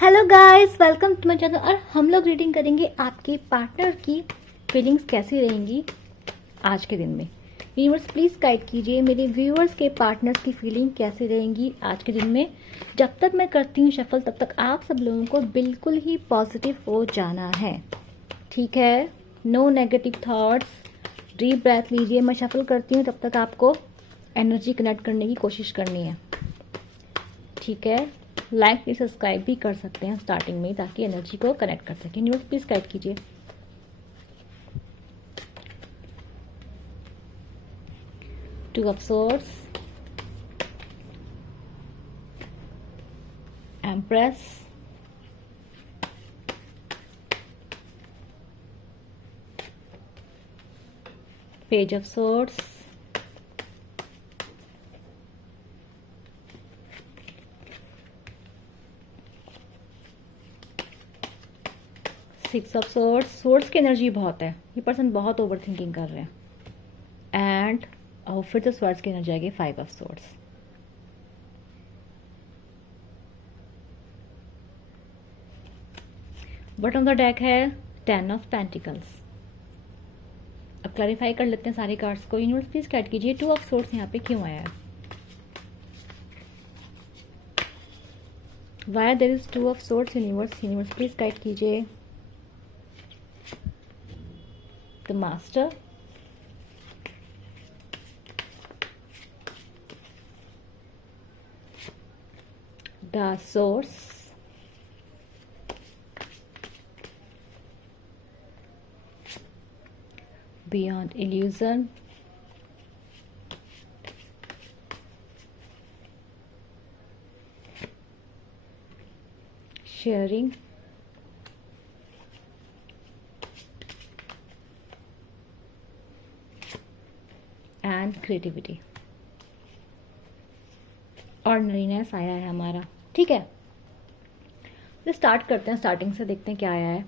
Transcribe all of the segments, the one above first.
Hello guys, welcome to my channel. और हम लोग रीडिंग करेंगे आपके पार्टनर की फीलिंग्स कैसी रहेंगी आज के दिन में। यूनिवर्स प्लीज गाइड कीजिए मेरे व्यूअर्स के पार्टनर्स की फीलिंग कैसी रहेंगी आज के दिन में। जब तक मैं करती हूँ शफल तब तक आप सब लोगों को बिल्कुल ही पॉजिटिव हो जाना है, ठीक है। No negative thoughts. Deep breath लीजिए, मैं शफल करती हूँ तब तक आपको एनर्जी कनेक्ट करने की कोशिश करनी है, ठीक है। लाइक भी सब्सक्राइब भी कर सकते हैं स्टार्टिंग में ताकि एनर्जी को कनेक्ट कर सकें। न्यूज़ प्लीज गाइड कीजिए। Two of swords, empress, page of swords, six of swords. Swords की एनर्जी बहुत है, ये पर्सन बहुत ओवर थिंकिंग कर रहे हैं। एंड और फिर से स्वर्ड्स की एनर्जी आएगी, five of swords. Bottom of the deck है टेन ऑफ पेंटिकल्स। अब क्लैरिफाई कर लेते हैं सारे कार्ड्स को। यूनिवर्स प्लीज गाइड कीजिए टू ऑफ सोर्ड्स यहाँ पे क्यों आया है, why there is two of swords. Universe please guide कीजिए। The master, the source, beyond illusion, sharing, and creativity. Ordinariness आया है हमारा, ठीक है। तो स्टार्ट करते हैं, स्टार्टिंग से देखते हैं क्या आया है।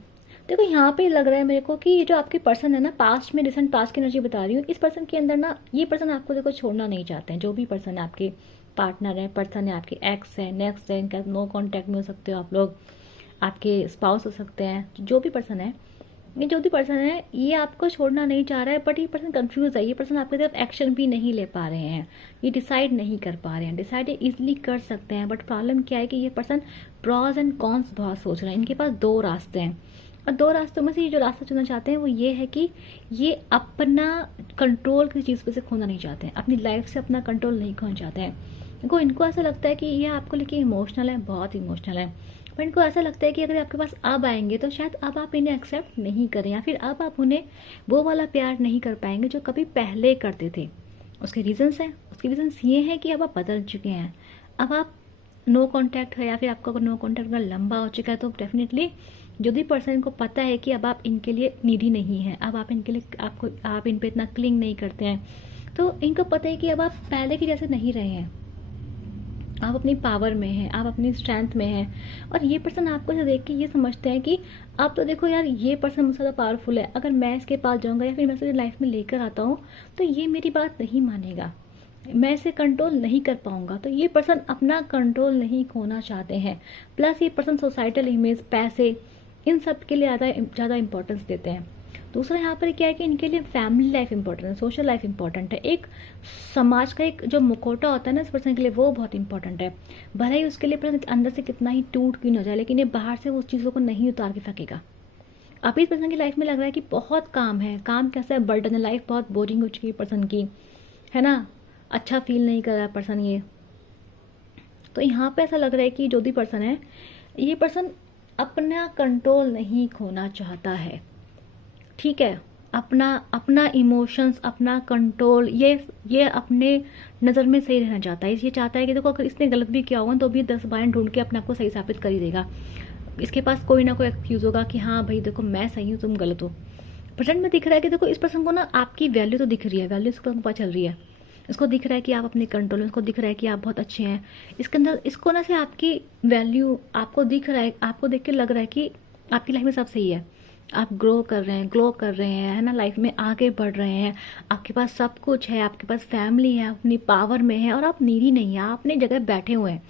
देखो यहाँ पे लग रहा है मेरे को कि ये जो आपके पर्सन है ना, पास्ट में, रिसेंट पास्ट की एनर्जी बता रही हूँ, इस पर्सन के अंदर ना, ये पर्सन आपको देखो छोड़ना नहीं चाहते हैं। जो भी पर्सन है आपके पार्टनर है, पर्सन है आपके एक्स है, नेक्स्ट है, इनका नो कॉन्टैक्ट में हो सकते हो आप लोग, आपके स्पाउस हो सकते हैं। जो भी पर्सन है, ये जो भी पर्सन है ये आपको छोड़ना नहीं चाह रहा है, बट ये पर्सन कंफ्यूज है। ये पर्सन आपकी तरफ एक्शन भी नहीं ले पा रहे हैं, ये डिसाइड नहीं कर पा रहे हैं। डिसाइड इजीली कर सकते हैं, बट प्रॉब्लम क्या है कि ये पर्सन प्रॉज एंड कॉन्स बहुत सोच रहे हैं। इनके पास दो रास्ते हैं, और दो रास्तों में से ये जो रास्ता चुनना चाहते हैं वो ये है कि ये अपना कंट्रोल किसी चीज़ पर से खोना नहीं चाहते हैं, अपनी लाइफ से अपना कंट्रोल नहीं खोना चाहते हैं। इनको ऐसा लगता है कि ये आपको लेके इमोशनल है, बहुत इमोशनल है। पर इनको ऐसा लगता है कि अगर आपके पास अब आएंगे तो शायद अब आप इन्हें एक्सेप्ट नहीं करें, या फिर अब आप उन्हें वो वाला प्यार नहीं कर पाएंगे जो कभी पहले करते थे। उसके रीजंस हैं, उसके रीजंस ये हैं कि अब आप बदल चुके हैं। अब आप नो कॉन्टैक्ट है, या फिर आपका अगर नो कॉन्टैक्ट का लंबा हो चुका है, तो डेफिनेटली जो भी पर्सन को पता है कि अब आप इनके लिए नीडी नहीं है, अब आप इनके लिए आप इन पर इतना क्लिंग नहीं करते हैं, तो इनको पता है कि अब आप पहले की जैसे नहीं रहे हैं, आप अपनी पावर में हैं, आप अपनी स्ट्रेंथ में हैं। और ये पर्सन आपको से देख के ये समझते हैं कि आप तो देखो यार, ये पर्सन मुझसे ज़्यादा पावरफुल है, अगर मैं इसके पास जाऊंगा या फिर मैं इसे लाइफ में लेकर आता हूँ तो ये मेरी बात नहीं मानेगा, मैं इसे कंट्रोल नहीं कर पाऊंगा। तो ये पर्सन अपना कंट्रोल नहीं खोना चाहते हैं। प्लस ये पर्सन सोसाइटल इमेज, पैसे, इन सब के लिए ज़्यादा इंपॉर्टेंस देते हैं। दूसरा यहाँ पर क्या है कि इनके लिए फैमिली लाइफ इंपॉर्टेंट है, सोशल लाइफ इंपॉर्टेंट है। एक समाज का एक जो मुखौटा होता है ना इस पर्सन के लिए, वो बहुत इंपॉर्टेंट है। भले ही उसके लिए पर्सन अंदर से कितना ही टूट क्यों न जाए, लेकिन ये बाहर से उस चीज़ों को नहीं उतार के फेंकेगा। अभी इस पर्सन की लाइफ में लग रहा है कि बहुत काम है, काम कैसा है, बर्डन है, लाइफ बहुत बोरिंग हो चुकी है पर्सन की, है ना, अच्छा फील नहीं कर रहा है पर्सन ये। तो यहाँ पे ऐसा लग रहा है कि जो भी पर्सन है, ये पर्सन अपना कंट्रोल नहीं खोना चाहता है, ठीक है। अपना इमोशंस, अपना कंट्रोल, ये अपने नज़र में सही रहना चाहता है। ये चाहता है कि देखो अगर इसने गलत भी किया होगा तो भी 10 बार ढूंढ के अपने आप को सही साबित कर ही देगा। इसके पास कोई ना कोई एक्सक्यूज होगा कि हाँ भाई देखो मैं सही हूँ, तुम गलत हो। प्रेजेंट में दिख रहा है कि देखो इस पर्सन को ना आपकी वैल्यू तो दिख रही है, वैल्यू इसको पता चल रही है। इसको दिख रहा है कि आप अपने कंट्रोल में, इसको दिख रहा है कि आप बहुत अच्छे हैं। इसके अंदर इसको ना से आपकी वैल्यू आपको दिख रहा है, आपको देख के लग रहा है कि आपकी लाइफ में सब सही है, आप ग्रो कर रहे हैं, ग्लो कर रहे हैं, है ना, लाइफ में आगे बढ़ रहे हैं, आपके पास सब कुछ है, आपके पास फैमिली है, अपनी पावर में है, और आप नीडी नहीं है, आप अपनी जगह बैठे हुए हैं।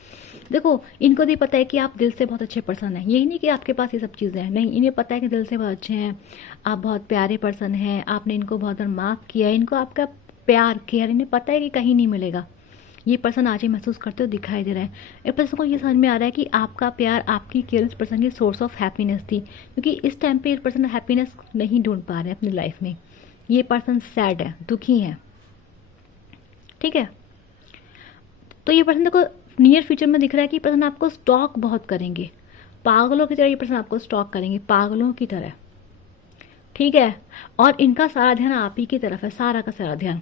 देखो इनको भी पता है कि आप दिल से बहुत अच्छे पर्सन हैं, यही नहीं कि आपके पास ये सब चीज़ें हैं, नहीं, इन्हें पता है कि दिल से बहुत अच्छे हैं, आप बहुत प्यारे पर्सन हैं, आपने इनको बहुत बार माफ़ किया है, इनको आपका प्यार केयर इन्हें पता है कि कहीं नहीं मिलेगा। ये पर्सन आज ही महसूस करते हो दिखाई दे रहा है। इस पर्सन को ये समझ में आ रहा है कि आपका प्यार, आपकी केयर इस पर्सन की सोर्स ऑफ हैप्पीनेस थी, क्योंकि इस टाइम पे ये पर्सन हैप्पीनेस नहीं ढूंढ पा रहे हैं अपनी लाइफ में। ये पर्सन सैड है, दुखी है, ठीक है। तो ये पर्सन देखो नियर फ्यूचर में दिख रहा है कि पर्सन आपको स्टॉक बहुत करेंगे, पागलों की तरह ये पर्सन आपको स्टॉक करेंगे, पागलों की तरह, ठीक है। और इनका सारा ध्यान आप ही की तरफ है, सारा का सारा ध्यान।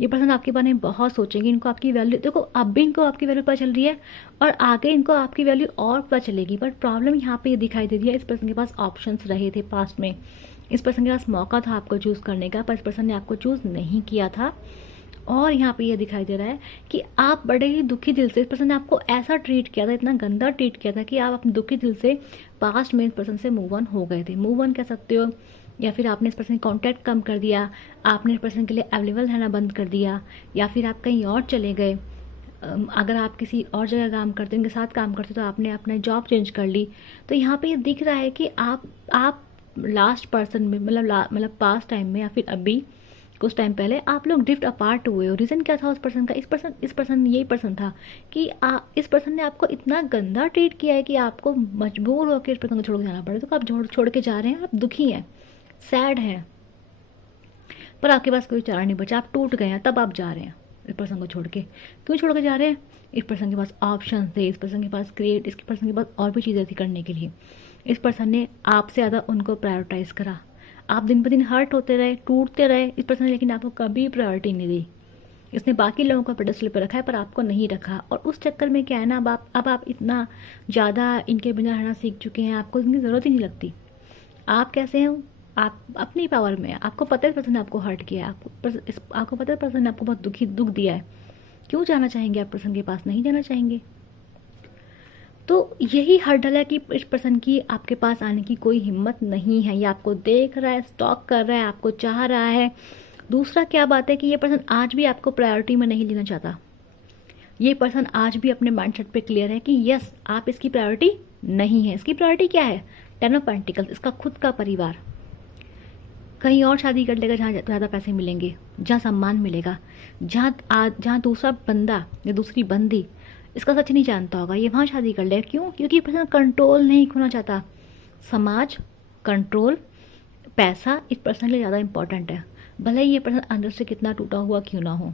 ये पर्सन आपके बारे में बहुत सोचेंगे, इनको आपकी वैल्यू, देखो अब भी इनको आपकी वैल्यू पता चल रही है और आगे इनको आपकी वैल्यू और पता चलेगी। बट प्रॉब्लम यहाँ पे ये दिखाई दे रही है, इस पर्सन के पास ऑप्शंस रहे थे पास्ट में, इस पर्सन के पास मौका था आपको चूज करने का, पर इस पर्सन ने आपको चूज नहीं किया था। और यहाँ पे ये दिखाई दे रहा है कि आप बड़े ही दुखी दिल से, इस पर्सन ने आपको ऐसा ट्रीट किया था, इतना गंदा ट्रीट किया था कि आप अपने दुखी दिल से पास्ट में इस पर्सन से मूव ऑन हो गए थे। मूव ऑन कह सकते हो, या फिर आपने इस पर्सन कॉन्टैक्ट कम कर दिया, आपने इस पर्सन के लिए अवेलेबल रहना बंद कर दिया, या फिर आप कहीं और चले गए। अगर आप किसी और जगह काम करते, उनके साथ काम करते, तो आपने अपना जॉब चेंज कर ली। तो यहाँ पे ये दिख रहा है कि आप लास्ट पर्सन में, मतलब पास्ट टाइम में या फिर अभी कुछ टाइम पहले आप लोग ड्रिफ्ट अपार्ट हुए हो। रीज़न क्या था उस पर्सन का? इस पर्सन यही पर्सन था कि इस पर्सन ने आपको इतना गंदा ट्रीट किया है कि आपको मजबूर होकर इस पर्सन को छोड़ के जाना पड़े। तो आप छोड़ के जा रहे हैं, आप दुखी हैं, सैड हैं, पर आपके पास कोई चारा नहीं बचा, आप टूट गए हैं, तब आप जा रहे हैं इस पर्सन को छोड़ के। क्यों छोड़ के जा रहे हैं? इस पर्सन के पास ऑप्शन थे, इस पर्सन के पास इसके पर्सन के पास और भी चीज़ें थी करने के लिए। इस पर्सन ने आपसे ज़्यादा उनको प्रायोरिटाइज करा। आप दिन ब दिन हर्ट होते रहे, टूटते रहे इस पर्सन ने, लेकिन आपको कभी प्रायोरिटी नहीं दी। इसने बाकी लोगों को पेडेस्टल पर रखा है, पर आपको नहीं रखा। और उस चक्कर में क्या है ना, अब आप इतना ज़्यादा इनके बिना रहना सीख चुके हैं, आपको इनकी ज़रूरत ही नहीं लगती। आप कैसे हैं? आप अपनी पावर में है, आपको पता है पर्सन ने आपको हर्ट किया है, आपको पता है पर्सन ने आपको बहुत दुख दिया है। क्यों जाना चाहेंगे आप पर्सन के पास? नहीं जाना चाहेंगे। तो यही हर्डल है कि इस पर्सन की आपके पास आने की कोई हिम्मत नहीं है। ये आपको देख रहा है, स्टॉक कर रहा है, आपको चाह रहा है। दूसरा क्या बात है कि ये पर्सन आज भी आपको प्रायोरिटी में नहीं लेना चाहता। ये पर्सन आज भी अपने माइंडसेट पे क्लियर है कि यस, आप इसकी प्रायोरिटी नहीं है। इसकी प्रायोरिटी क्या है? 10 ऑफ पेंटिकल्स, इसका खुद का परिवार। कहीं और शादी कर लेगा जहाँ ज़्यादा पैसे मिलेंगे, जहाँ सम्मान मिलेगा, जहाँ दूसरा बंदा या दूसरी बंदी इसका सच नहीं जानता होगा, ये वहाँ शादी कर लेगा। क्यों? क्योंकि ये पर्सन कंट्रोल नहीं खोना चाहता। समाज, कंट्रोल, पैसा इस पर्सन के लिए ज़्यादा इंपॉर्टेंट है, भले ही ये पर्सन अंदर से कितना टूटा हुआ क्यों ना हो।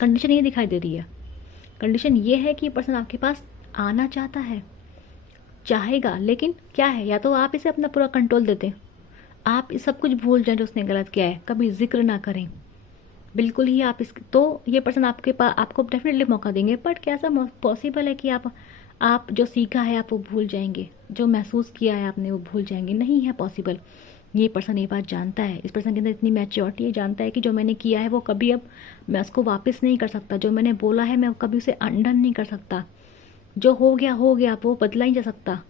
कंडीशन ये दिखाई दे रही है। कंडीशन ये है कि ये पर्सन आपके पास आना चाहता है, चाहेगा, लेकिन क्या है, या तो आप इसे अपना पूरा कंट्रोल दे दें, आप इस सब कुछ भूल जाएं जो उसने गलत किया है, कभी जिक्र ना करें बिल्कुल ही आप तो ये पर्सन आपके पास आपको डेफिनेटली मौका देंगे। बट क्या ऐसा पॉसिबल है कि आप जो सीखा है आप वो भूल जाएंगे, जो महसूस किया है आपने वो भूल जाएंगे? नहीं है पॉसिबल। ये पर्सन ये बात जानता है, इस पर्सन के अंदर इतनी मैच्योरिटी है, जानता है कि जो मैंने किया है वो कभी अब मैं उसको वापस नहीं कर सकता, जो मैंने बोला है मैं कभी उसे अंडन नहीं कर सकता, जो हो गया वो बदला ही जा सकता।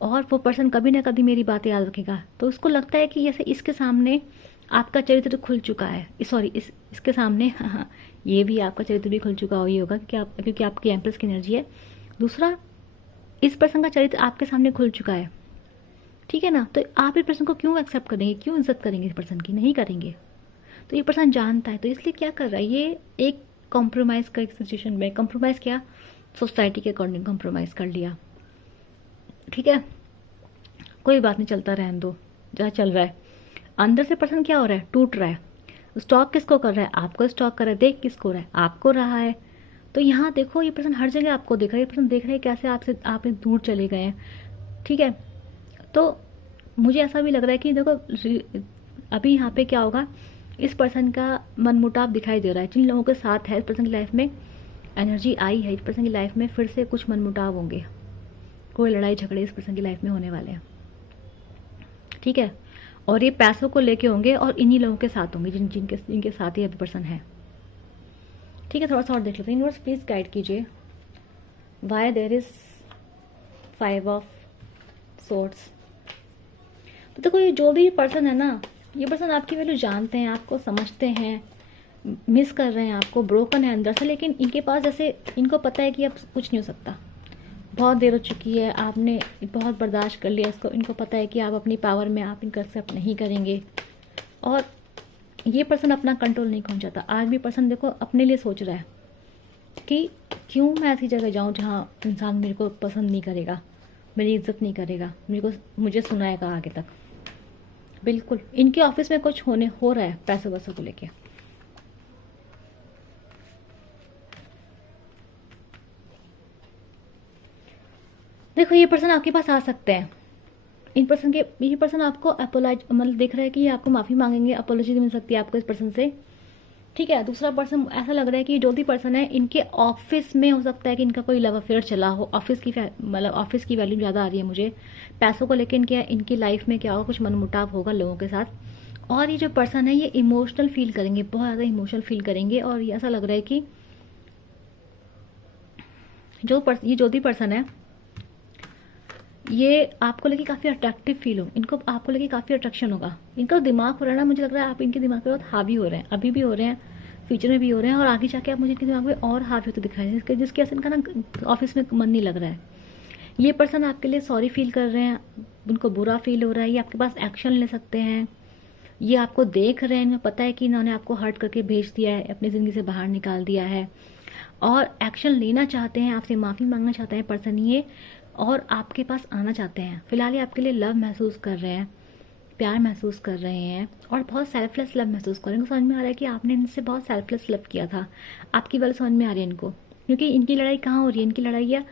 और वो पर्सन कभी ना कभी मेरी बातें याद रखेगा। तो उसको लगता है कि जैसे इसके सामने आपका चरित्र खुल चुका है, सॉरी इसके सामने हाँ, ये भी आपका चरित्र भी खुल चुका हो, ये होगा क्योंकि आपकी एम्प्रेस की एनर्जी है। दूसरा, इस पर्सन का चरित्र आपके सामने खुल चुका है, ठीक है ना। तो आप इस पर्सन को क्यों एक्सेप्ट करेंगे, क्यों इज्जत करेंगे इस पर्सन की? नहीं करेंगे। तो ये पर्सन जानता है, तो इसलिए क्या कर रहा है, ये एक कॉम्प्रोमाइज़ का एक सिचुएशन में, कॉम्प्रोमाइज़ क्या, सोसाइटी के अकॉर्डिंग कॉम्प्रोमाइज़ कर लिया, ठीक है, कोई बात नहीं, चलता रहने दो, जहाँ चल रहा है। अंदर से पर्सन क्या हो रहा है, टूट रहा है। स्टॉक किसको कर रहा है? आपको स्टॉक कर रहा है। देख किसको रहा है? आपको रहा है। तो यहाँ देखो ये पर्सन हर जगह आपको देख रहा है, ये पर्सन देख रहा है कैसे आप दूर चले गए हैं, ठीक है। तो मुझे ऐसा भी लग रहा है कि देखो अभी यहाँ पे क्या होगा, इस पर्सन का मनमुटाव दिखाई दे रहा है। जिन लोगों के साथ है इस पर्सन की लाइफ में एनर्जी आई है, इस पर्सन की लाइफ में फिर से कुछ मनमुटाव होंगे, कोई लड़ाई झगड़े इस पर्सन की लाइफ में होने वाले हैं, ठीक है। और ये पैसों को लेके होंगे और इन्हीं लोगों के साथ होंगे जिनके साथ ही अभी पर्सन है, ठीक है। थोड़ा सा और देख लेते हैं। यूनिवर्स प्लीज गाइड कीजिए, why there is 5 of swords. तो देखो ये जो भी पर्सन है ना, ये पर्सन आपकी वैल्यू जानते हैं, आपको समझते हैं, मिस कर रहे हैं आपको, ब्रोकन है अंदर से, लेकिन इनके पास जैसे इनको पता है कि अब कुछ नहीं हो सकता, बहुत देर हो चुकी है, आपने बहुत बर्दाश्त कर लिया इसको, इनको पता है कि आप अपनी पावर में आप इनको एक्सेप्ट नहीं करेंगे। और ये पर्सन अपना कंट्रोल नहीं खो जाता। आज भी पर्सन देखो अपने लिए सोच रहा है कि क्यों मैं ऐसी जगह जाऊं जहां इंसान मेरे को पसंद नहीं करेगा, मेरी इज्जत नहीं करेगा, मुझे सुनाएगा आगे तक। बिल्कुल इनके ऑफिस में कुछ हो रहा है पैसों वैसों को लेके। देखो ये पर्सन आपके पास आ सकते हैं, ये पर्सन आपको अपोलाइज मतलब देख रहा है कि ये आपको माफ़ी मांगेंगे, अपोलॉजी मिल सकती है आपको इस पर्सन से। ठीक है, दूसरा पर्सन ऐसा लग रहा है कि जो भी पर्सन है इनके ऑफिस में हो सकता है कि इनका कोई लव अफेयर चला हो। ऑफिस की मतलब ऑफिस की वैल्यू ज़्यादा आ रही है मुझे। पैसों को लेकर इनकी लाइफ में क्या होगा, कुछ मनमुटाव होगा लोगों के साथ। और ये जो पर्सन है ये इमोशनल फील करेंगे, बहुत ज़्यादा इमोशनल फील करेंगे। और ये ऐसा लग रहा है कि ये जो भी पर्सन है ये आपको लेके काफ़ी अट्रैक्टिव फील हो, इनको आपको लेके काफ़ी अट्रैक्शन होगा। इनका दिमाग हो रहा है ना, मुझे लग रहा है आप इनके दिमाग पे बहुत हावी हो रहे हैं, अभी भी हो रहे हैं, फ्यूचर में भी हो रहे हैं, और आगे जाके आप मुझे इनके दिमाग पे और हावी होते दिखाई देंगे, जिसकी वजह से इनका ना ऑफिस में मन नहीं लग रहा है। ये पर्सन आपके लिए सॉरी फील कर रहे हैं, उनको बुरा फील हो रहा है, ये आपके पास एक्शन ले सकते हैं। ये आपको देख रहे हैं, इन्हें पता है कि इन्होंने आपको हर्ट करके भेज दिया है, अपनी ज़िंदगी से बाहर निकाल दिया है, और एक्शन लेना चाहते हैं, आपसे माफ़ी मांगना चाहते हैं पर्सन ये, और आपके पास आना चाहते हैं। फिलहाल ये आपके लिए लव महसूस कर रहे हैं, प्यार महसूस कर रहे हैं, और बहुत सेल्फलेस लव महसूस कर रहे हैं। इनको समझ में आ रहा है कि आपने इनसे बहुत सेल्फलेस लव किया था, आपकी वजह समझ में आ रही है इनको। क्योंकि इनकी लड़ाई कहाँ हो रही है, इनकी लड़ाई या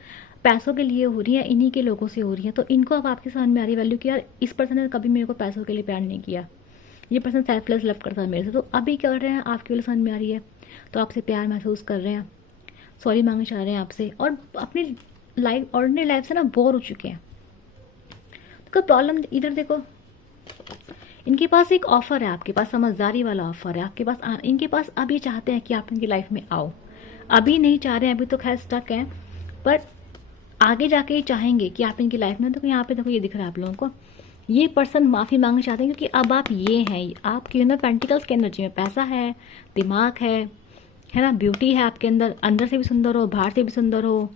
पैसों के लिए हो रही है, इन्हीं के लोगों से हो रही है। तो इनको अब आपकी समझ में आ रही है वैल्यू कि यार इस पर्सन ने कभी मेरे को पैसों के लिए प्यार नहीं किया, ये पर्सन सेल्फलेस लव करता है मेरे से। तो अभी क्या कर रहे हैं, आपकी वजह समझ में आ रही है, तो आपसे प्यार महसूस कर रहे हैं, सॉरी मांगना चाह रहे हैं आपसे, और अपनी लाइफ ऑर्डिनरी लाइफ से ना बोर हो चुके हैं। तो प्रॉब्लम इधर देखो, इनके पास एक ऑफर है, आपके पास समझदारी वाला ऑफर है आपके पास। इनके पास अब ये चाहते हैं कि आप इनकी लाइफ में आओ, अभी नहीं चाह रहे हैं, अभी तो खैर स्टक हैं, पर आगे जाके ये चाहेंगे कि आप इनकी लाइफ में। तो यहाँ पे देखो ये दिख रहा है आप लोगों को, ये पर्सन माफ़ी मांगना चाहते हैं क्योंकि अब आप ये हैं, आपके अंदर पेंटिकल्स की एनर्जी में पैसा है, दिमाग है ना, ब्यूटी है आपके अंदर, अंदर से भी सुंदर हो, बाहर से भी सुंदर हो,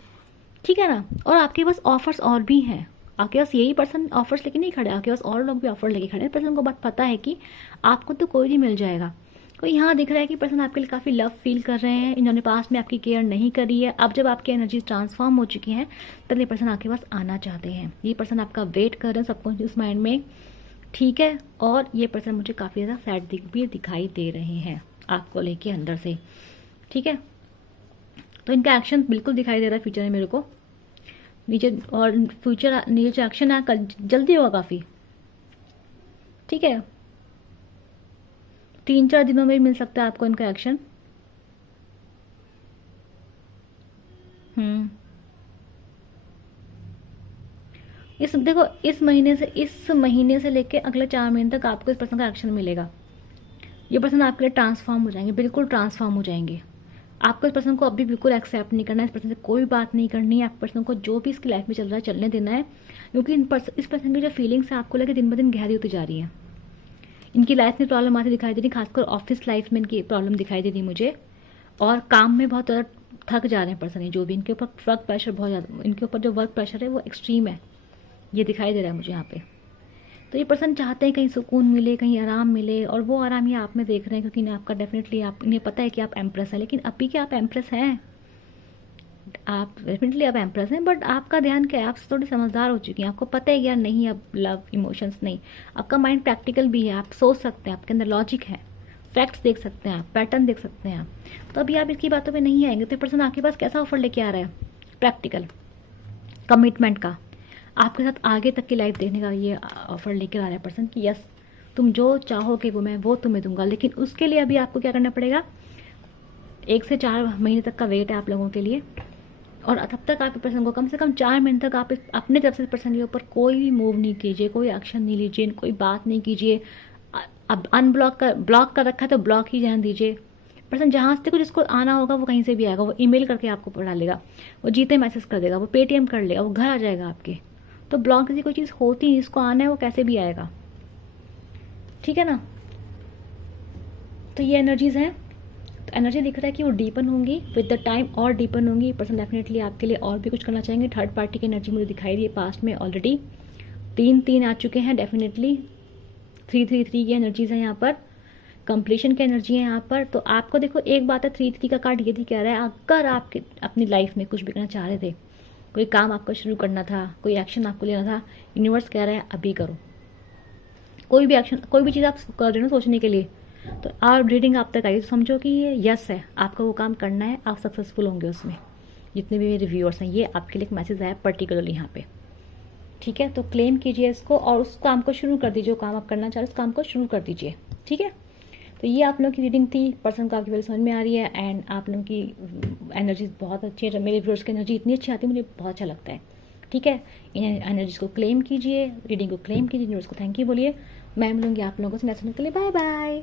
ठीक है ना। और आपके पास ऑफर्स और भी हैं, आपके पास यही पर्सन ऑफर्स लेके नहीं खड़े, आपके पास और लोग भी ऑफर लेके खड़े हैं। पर्सन को बात पता है कि आपको तो कोई नहीं मिल जाएगा। तो यहाँ दिख रहा है कि पर्सन आपके लिए काफ़ी लव फील कर रहे हैं, इन्होंने पास में आपकी केयर नहीं करी है। अब जब आपकी एनर्जी ट्रांसफॉर्म हो चुकी हैं तब ये पर्सन आपके पास आना चाहते हैं। ये पर्सन आपका वेट कर रहे हैं सबकॉन्शियस माइंड में, ठीक है। और ये पर्सन मुझे काफ़ी ज़्यादा सैड भी दिखाई दे रहे हैं आपको लेके अंदर से, ठीक है। तो इनका एक्शन बिल्कुल दिखाई दे रहा है फ्यूचर में मेरे को नीचे, और फ्यूचर नीचे एक्शन है कल जल्दी होगा काफ़ी, ठीक है। 3-4 दिनों में मिल सकता है आपको इनका एक्शन। इस देखो इस महीने से लेके अगले 4 महीने तक आपको इस पर्सन का एक्शन मिलेगा। ये पर्सन आपके लिए ट्रांसफॉर्म हो जाएंगे, बिल्कुल ट्रांसफॉर्म हो जाएंगे। आपको इस पर्सन को अभी बिल्कुल एक्सेप्ट नहीं करना है, इस पर्सन से कोई बात नहीं करनी है। आप पर्सन को जो भी इसकी लाइफ में चल रहा है चलने देना है, क्योंकि इस पर्सन की जो फीलिंग्स है आपको लेकर दिन ब दिन गहरी होती जा रही है। इनकी लाइफ में प्रॉब्लम आती दिखाई दे रही, खासकर ऑफिस लाइफ में इनकी प्रॉब्लम दिखाई दे रही मुझे, और काम में बहुत ज़्यादा थक जा रहे हैं पर्सन। जो भी इनके ऊपर वर्क प्रेशर बहुत ज़्यादा, इनके ऊपर जो वर्क प्रेशर है वो एक्सट्रीम है, ये दिखाई दे रहा है मुझे यहाँ पे। तो ये पर्सन चाहते हैं कहीं सुकून मिले, कहीं आराम मिले, और वो आराम ये आप में देख रहे हैं, क्योंकि इन्हें आपका डेफिनेटली इन्हें पता है कि आप एम्प्रेस हैं। लेकिन अभी क्या आप एम्प्रेस हैं, आप डेफिनेटली आप एम्प्रेस हैं, बट आपका ध्यान क्या है, आप थोड़ी समझदार हो चुकी हैं, आपको पता है कि यार नहीं अब लव इमोशंस नहीं। आपका माइंड प्रैक्टिकल भी है, आप सोच सकते हैं, आपके अंदर लॉजिक है, फैक्ट्स देख सकते हैं, आप पैटर्न देख सकते हैं आप। तो अभी आप इसकी बातों पे नहीं आएंगे। तो पर्सन आपके पास कैसा ऑफर लेके आ रहा है, प्रैक्टिकल कमिटमेंट का, आपके साथ आगे तक की लाइफ देखने का ये ऑफर लेकर आ रहा है पर्सन कि यस तुम जो चाहोगे वो तुम्हें दूंगा। लेकिन उसके लिए अभी आपको क्या करना पड़ेगा, 1 से 4 महीने तक का वेट है आप लोगों के लिए, और तब तक आप पर्सन को कम से कम 4 महीने तक आप अपने तरफ से पर्सन के ऊपर कोई भी मूव नहीं कीजिए, कोई एक्शन नहीं लीजिए, कोई बात नहीं कीजिए। अब ब्लॉक कर रखा है तो ब्लॉक ही जान दीजिए। पर्सन जहाँ से जिसको आना होगा वो कहीं से भी आएगा, वो ईमेल करके आपको पढ़ा लेगा, वो जीते मैसेज कर देगा, वो पेटीएम कर लेगा, वो घर आ जाएगा आपके। तो ब्लॉक किसी कोई चीज़ होती नहीं, जिसको आना है वो कैसे भी आएगा, ठीक है ना। तो ये एनर्जीज हैं तो एनर्जी दिख रहा है कि वो डीपन होंगी विद द टाइम, और डीपन होंगी। पर्सन डेफिनेटली आपके लिए और भी कुछ करना चाहेंगे। थर्ड पार्टी की एनर्जी मुझे दिखाई दी है पास्ट में ऑलरेडी। 3-3 आ चुके हैं डेफिनेटली। 3-3-3 की एनर्जीज है यहाँ पर। कंप्लीशन की एनर्जी है यहाँ पर। तो आपको देखो एक बात है, 3-3 का कार्ड ये भी कह रहा है, अगर आप अपनी लाइफ में कुछ भी करना चाह रहे थे, कोई काम आपको शुरू करना था, कोई एक्शन आपको लेना था, यूनिवर्स कह रहा है अभी करो। कोई भी एक्शन, कोई भी चीज़ आप कर रहे हो सोचने के लिए, तो आप रीडिंग आप तक आई तो समझो कि ये यस है, आपको वो काम करना है, आप सक्सेसफुल होंगे उसमें। जितने भी मेरे व्यूअर्स हैं, ये आपके लिए एक मैसेज आया पर्टिकुलरली यहाँ पे। ठीक है, तो क्लेम कीजिए इसको और उस काम को शुरू कर दीजिए। जो काम आप करना चाह रहे हैं उस काम को शुरू कर दीजिए। ठीक है, तो ये आप लोगों की रीडिंग थी। पर्सन को आपकी वैल्यू समझ में आ रही है एंड आप लोगों की एनर्जी बहुत अच्छी है। मेरे व्यूअर्स की एनर्जी इतनी अच्छी आती है, मुझे बहुत अच्छा लगता है। ठीक है, इन एनर्जीज को क्लेम कीजिए, रीडिंग को क्लेम कीजिए, यूनिवर्स को थैंक यू बोलिए। मैं मिलूंगी आप लोगों से नेक्स्ट के लिए। Bye bye.